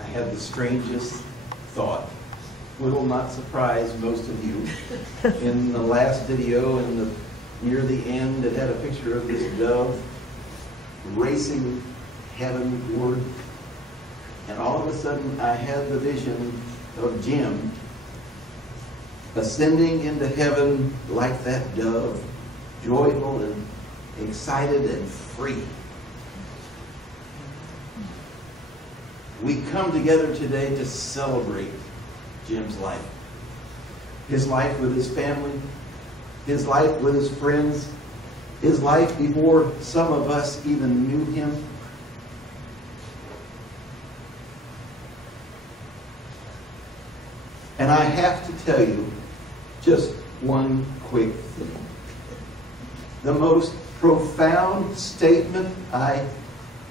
I had the strangest thought. Will not surprise most of you. In the last video, near the end, it had a picture of this dove racing heavenward. And all of a sudden, I had the vision of Jiim ascending into heaven like that dove, joyful and excited and free. We come together today to celebrate Jiim's life. His life with his family, his life with his friends, his life before some of us even knew him. And I have to tell you just one quick thing. The most profound statement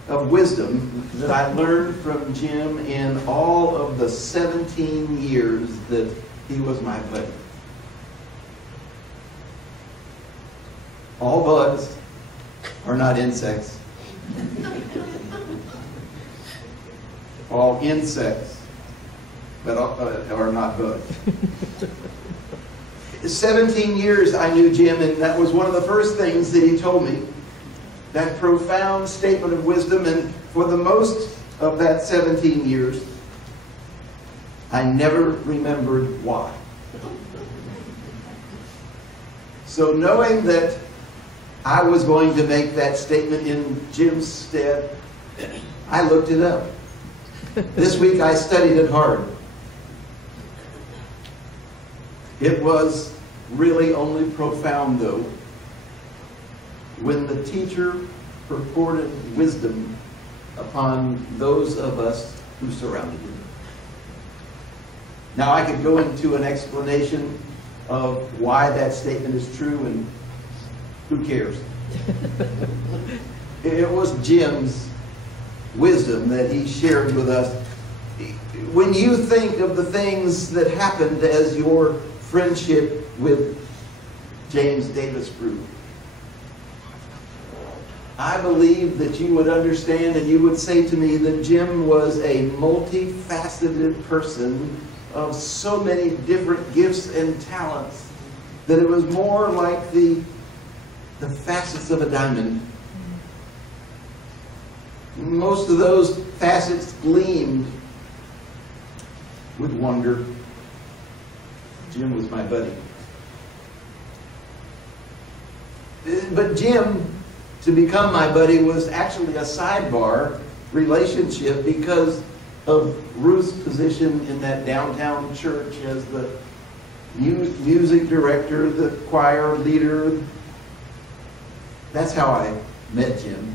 of wisdom that I learned from Jiim in all of the 17 years that he was my buddy. All bugs are not insects. All insects are not bugs. 17 years I knew Jiim, and that was one of the first things that he told me. That profound statement of wisdom, and for the most of that 17 years, I never remembered why. So knowing that I was going to make that statement in Jiim's stead, I looked it up. This week I studied it hard. It was really only profound, though, when the teacher purported wisdom upon those of us who surrounded him. Now, I could go into an explanation of why that statement is true, and who cares? It was Jiim's wisdom that he shared with us. When you think of the things that happened as your friendship with James Davis grew, I believe that you would understand and you would say to me that Jiim was a multifaceted person of so many different gifts and talents that it was more like the facets of a diamond. Most of those facets gleamed with wonder. Jiim was my buddy. But Jiim, to become my buddy, was actually a sidebar relationship because of Ruth's position in that downtown church as the music director, the choir leader. That's how I met Jiim.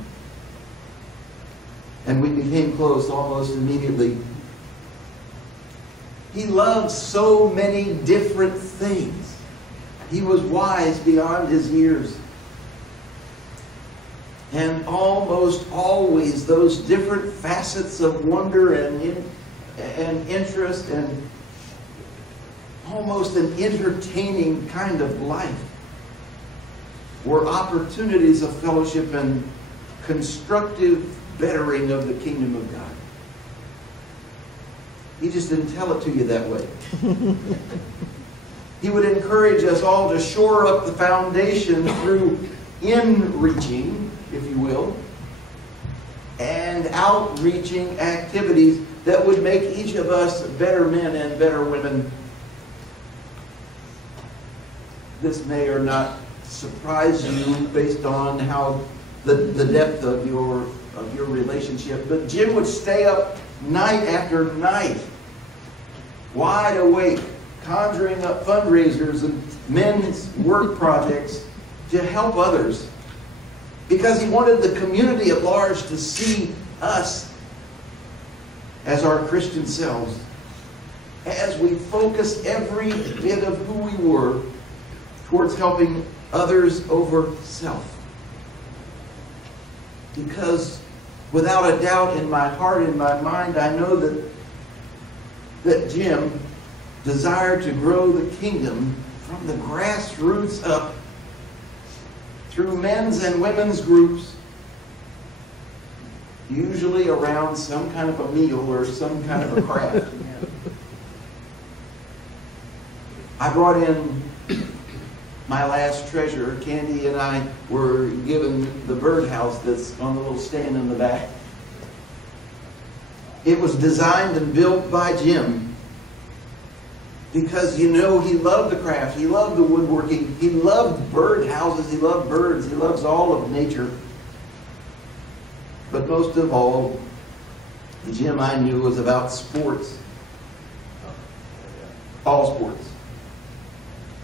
And we became close almost immediately. He loved so many different things. He was wise beyond his years. And almost always those different facets of wonder and interest and almost an entertaining kind of life were opportunities of fellowship and constructive bettering of the kingdom of God. He just didn't tell it to you that way. He would encourage us all to shore up the foundation through in-reaching, if you will, and outreaching activities that would make each of us better men and better women. This may or not surprise you based on how the depth of your relationship, but Jiim would stay up night after night, wide awake, conjuring up fundraisers and men's work projects to help others, because he wanted the community at large to see us as our Christian selves, as we focus every bit of who we were towards helping others over self. Because without a doubt in my heart, in my mind, I know that Jiim desired to grow the kingdom from the grassroots up through men's and women's groups, usually around some kind of a meal or some kind of a craft. I brought in my last treasure. Candy and I were given the birdhouse that's on the little stand in the back. It was designed and built by Jiim because, you know, he loved the craft, he loved the woodworking, he loved birdhouses, he loved birds, he loves all of nature. But most of all, the Jiim I knew was about sports. All sports.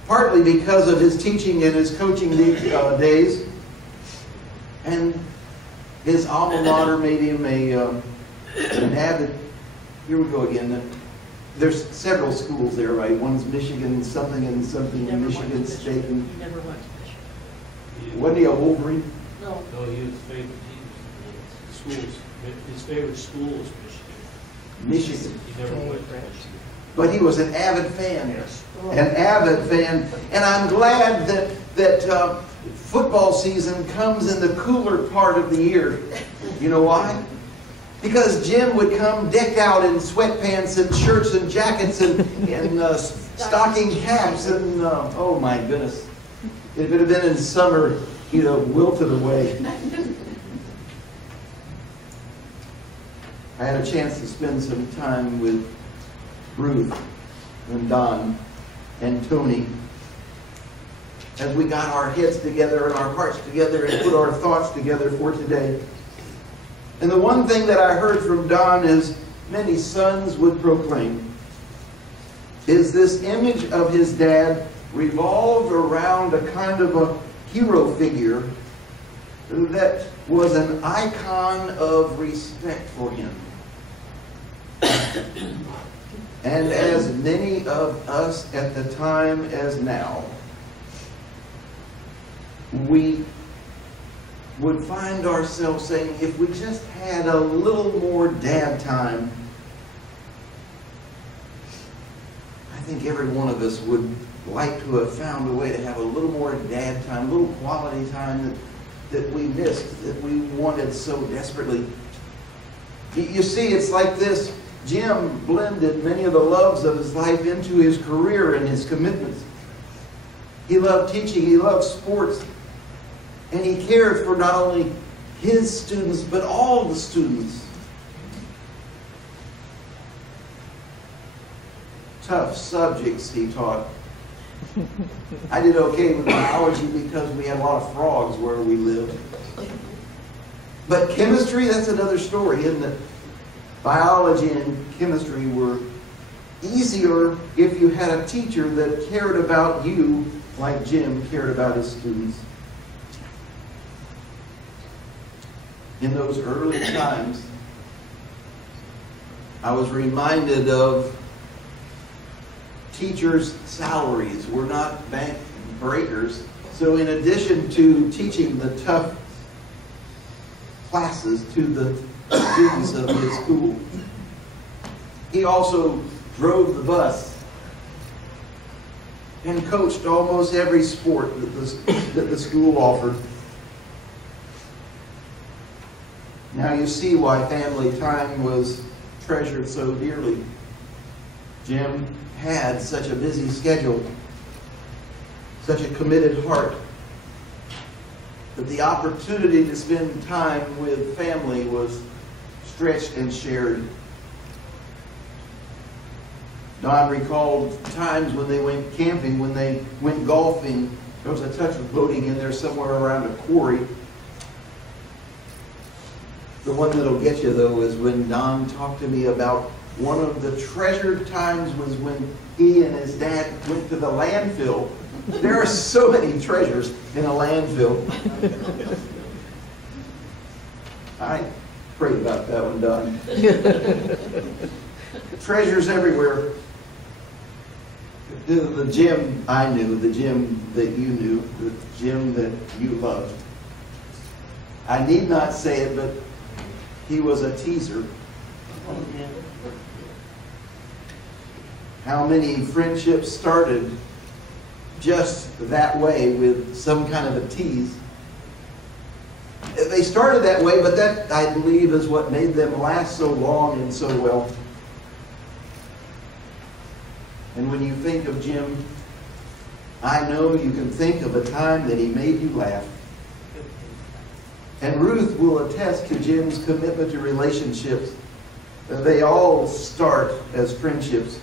Partly because of his teaching and his coaching days. And his alma mater made him an avid, here we go again. There's several schools there, right? One's Michigan something and something, Michigan State. And he never went to Michigan. Wasn't he a Wolverine? No. No, he was favorite schools. His favorite school was Michigan. Michigan. He never went to Michigan. But he was an avid fan. Yes. An avid fan. And I'm glad that football season comes in the cooler part of the year. You know why? Because Jiim would come decked out in sweatpants and shirts and jackets and stocking caps and oh my goodness. If it had been in summer, he'd have wilted away. I had a chance to spend some time with Ruth and Don and Tony as we got our heads together and our hearts together and put our thoughts together for today. And the one thing that I heard from Don is many sons would proclaim is this image of his dad revolved around a kind of a hero figure that was an icon of respect for him. And as many of us at the time as now, we would find ourselves saying, if we just had a little more dad time, I think every one of us would like to have found a way to have a little more dad time, a little quality time that we missed, that we wanted so desperately. You see, it's like this. Jiim blended many of the loves of his life into his career and his commitments. He loved teaching, he loved sports, and he cared for not only his students, but all the students. Tough subjects he taught. I did okay with biology because we had a lot of frogs where we lived. But chemistry, that's another story, isn't it? Biology and chemistry were easier if you had a teacher that cared about you like Jiim cared about his students. In those early times, I was reminded of teachers' salaries were not bank breakers. So in addition to teaching the tough classes to the students of his school, he also drove the bus and coached almost every sport that the school offered. Now you see why family time was treasured so dearly. Jiim had such a busy schedule, such a committed heart, that the opportunity to spend time with family was stretched and shared. Don recalled times when they went camping, when they went golfing. There was a touch of boating in there somewhere around a quarry. The one that'll get you, though, is when Don talked to me about one of the treasured times was when he and his dad went to the landfill. There are so many treasures in a landfill. I prayed about that one, Don. Treasures everywhere. The Jiim I knew, the Jiim that you knew, the Jiim that you loved. I need not say it, but he was a teaser. How many friendships started just that way with some kind of a tease? They started that way, but that, I believe, is what made them last so long and so well. And when you think of Jiim, I know you can think of a time that he made you laugh. And Ruth will attest to Jim's commitment to relationships. They all start as friendships,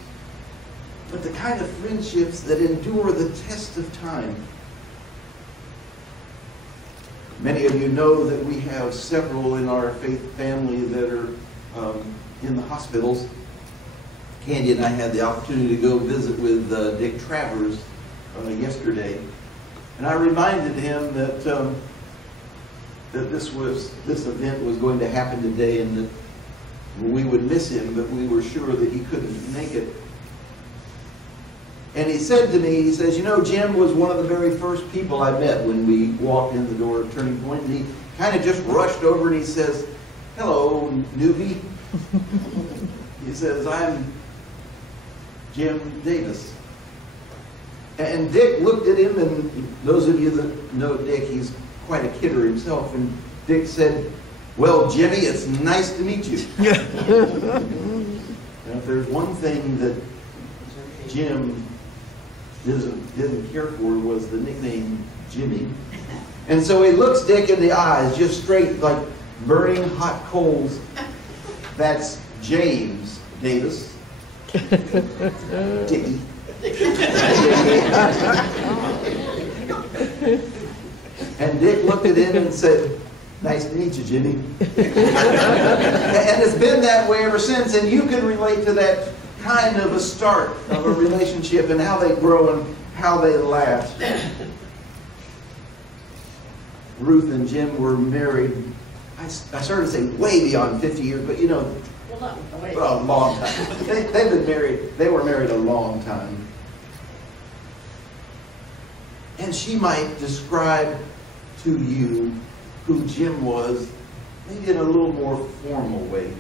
but the kind of friendships that endure the test of time. Many of you know that we have several in our faith family that are in the hospitals. Candy and I had the opportunity to go visit with Dick Travers yesterday, and I reminded him that that this event was going to happen today, and that we would miss him, but we were sure that he couldn't make it. And he said to me, he says, you know, Jiim was one of the very first people I met when we walked in the door of Turning Point, and he kind of just rushed over and he says, hello, newbie. He says, I'm Jiim Davis. And Dick looked at him, and those of you that know Dick, he's quite a kidder himself, and Dick said, well, Jimmy, it's nice to meet you. And if there's one thing that Jiim didn't care for, was the nickname Jimmy. And so he looks Dick in the eyes, just straight like burning hot coals. That's James Davis. Dickie. And Dick looked at him and said, nice to meet you, Jimmy. And it's been that way ever since, and you can relate to that kind of a start of a relationship and how they grow and how they last. Ruth and Jiim were married, I started to say way beyond 50 years, but you know, a long time. They were married a long time. And she might describe to you who Jiim was, maybe in a little more formal way.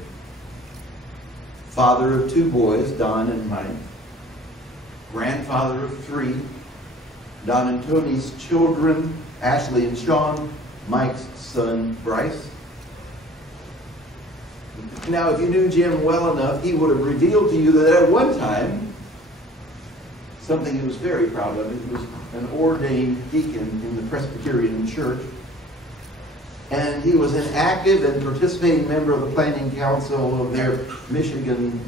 Father of 2 boys, Don and Mike. Grandfather of 3. Don and Tony's children, Ashley and Sean. Mike's son, Bryce. Now, if you knew Jiim well enough, he would have revealed to you that at one time, something he was very proud of, he was an ordained deacon in the Presbyterian Church. And he was an active and participating member of the planning council of their Michigan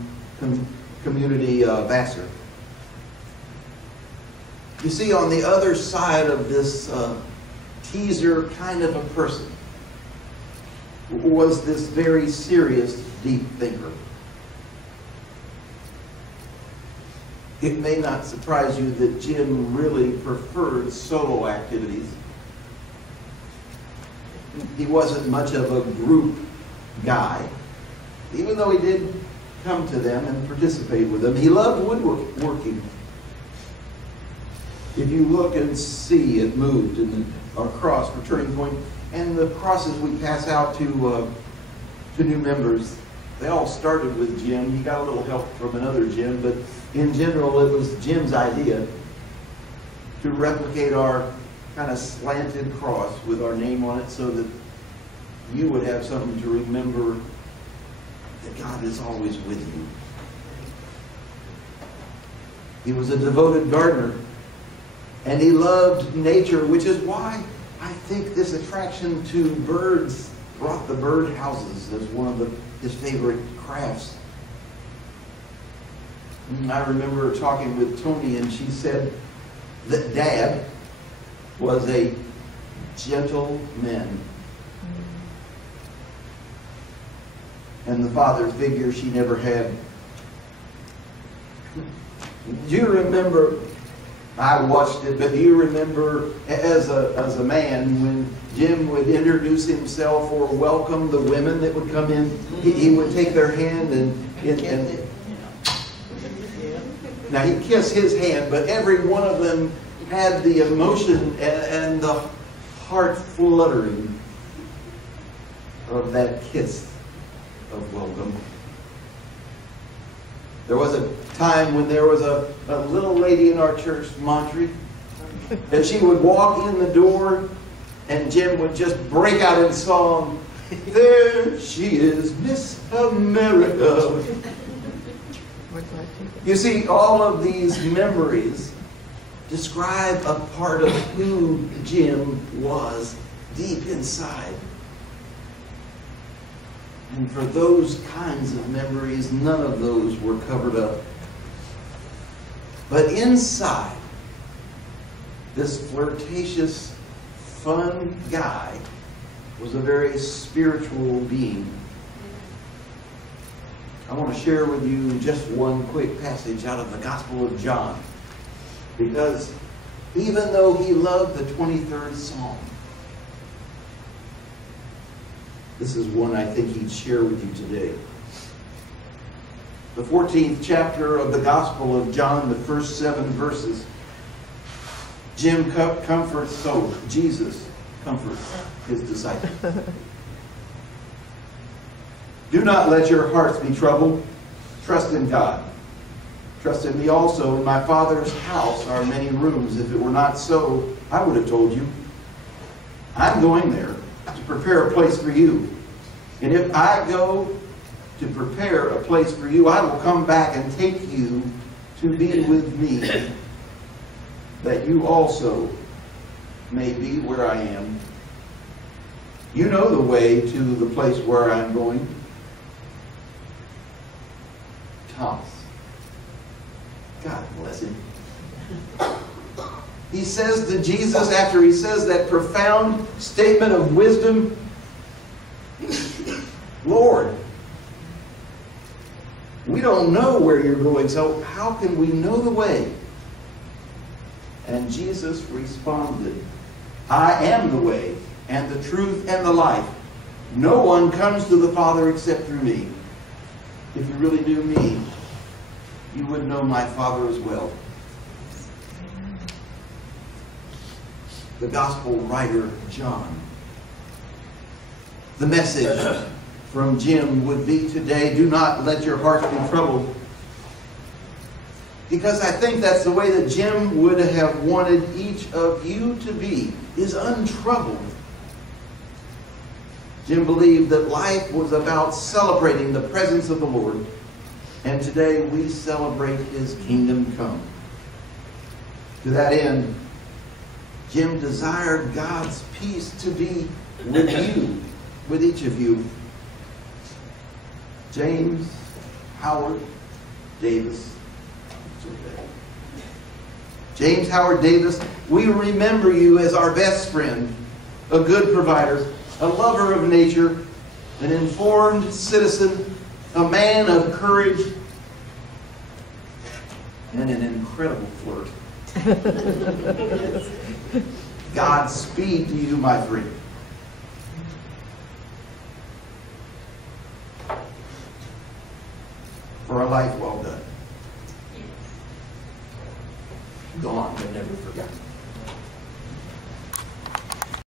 community, Vassar. You see, on the other side of this teaser kind of a person was this very serious, deep thinker. It may not surprise you that Jiim really preferred solo activities. He wasn't much of a group guy, even though he did come to them and participate with them. He loved woodworking. If you look and see, it moved in our cross for Turning Point, and the crosses we pass out to new members, they all started with Jiim. He got a little help from another Jiim, but in general, it was Jim's idea to replicate our kind of slanted cross with our name on it so that you would have something to remember that God is always with you. He was a devoted gardener, and he loved nature, which is why I think this attraction to birds brought the bird houses as one of his favorite crafts. I remember talking with Tony, and she said that Dad was a gentleman. And the father figure she never had. Do you remember, I watched it, but do you remember as a man when Jiim would introduce himself or welcome the women that would come in, he would take their hand and now he'd kiss his hand, but every one of them had the emotion and the heart fluttering of that kiss of welcome. There was a time when there was a little lady in our church, Montre, and she would walk in the door And Jim would just break out in song. There she is, Miss America. You see, all of these memories describe a part of who Jim was deep inside. And for those kinds of memories, none of those were covered up. But inside, this flirtatious, fun guy was a very spiritual being. I want to share with you just one quick passage out of the Gospel of John. Because even though he loved the 23rd Psalm, this is one I think he'd share with you today. The 14th chapter of the Gospel of John, the first 7 verses. Jim comforts, so Jesus comforts his disciples. Do not let your hearts be troubled. Trust in God. Trust in me also. In my Father's house are many rooms. If it were not so, I would have told you. I'm going there to prepare a place for you. And if I go to prepare a place for you, I will come back and take you to be with me, that you also may be where I am. You know the way to the place where I'm going. Thomas. God bless him. He says to Jesus, after he says that profound statement of wisdom, Lord, we don't know where you're going, so how can we know the way? And Jesus responded, I am the way, and the truth, and the life. No one comes to the Father except through me. If you really knew me, you would know my Father as well. The Gospel writer, John. The message from Jim would be today, do not let your hearts be troubled. Because I think that's the way that Jim would have wanted each of you to be, is untroubled. Jim believed that life was about celebrating the presence of the Lord. And today we celebrate His kingdom come. To that end, Jim desired God's peace to be with you, with each of you. James Howard Davis. James Howard Davis, we remember you as our best friend, a good provider, a lover of nature, an informed citizen, a man of courage, and an incredible flirt. Godspeed to you, my friend. For a life well done. Gone but never forgotten.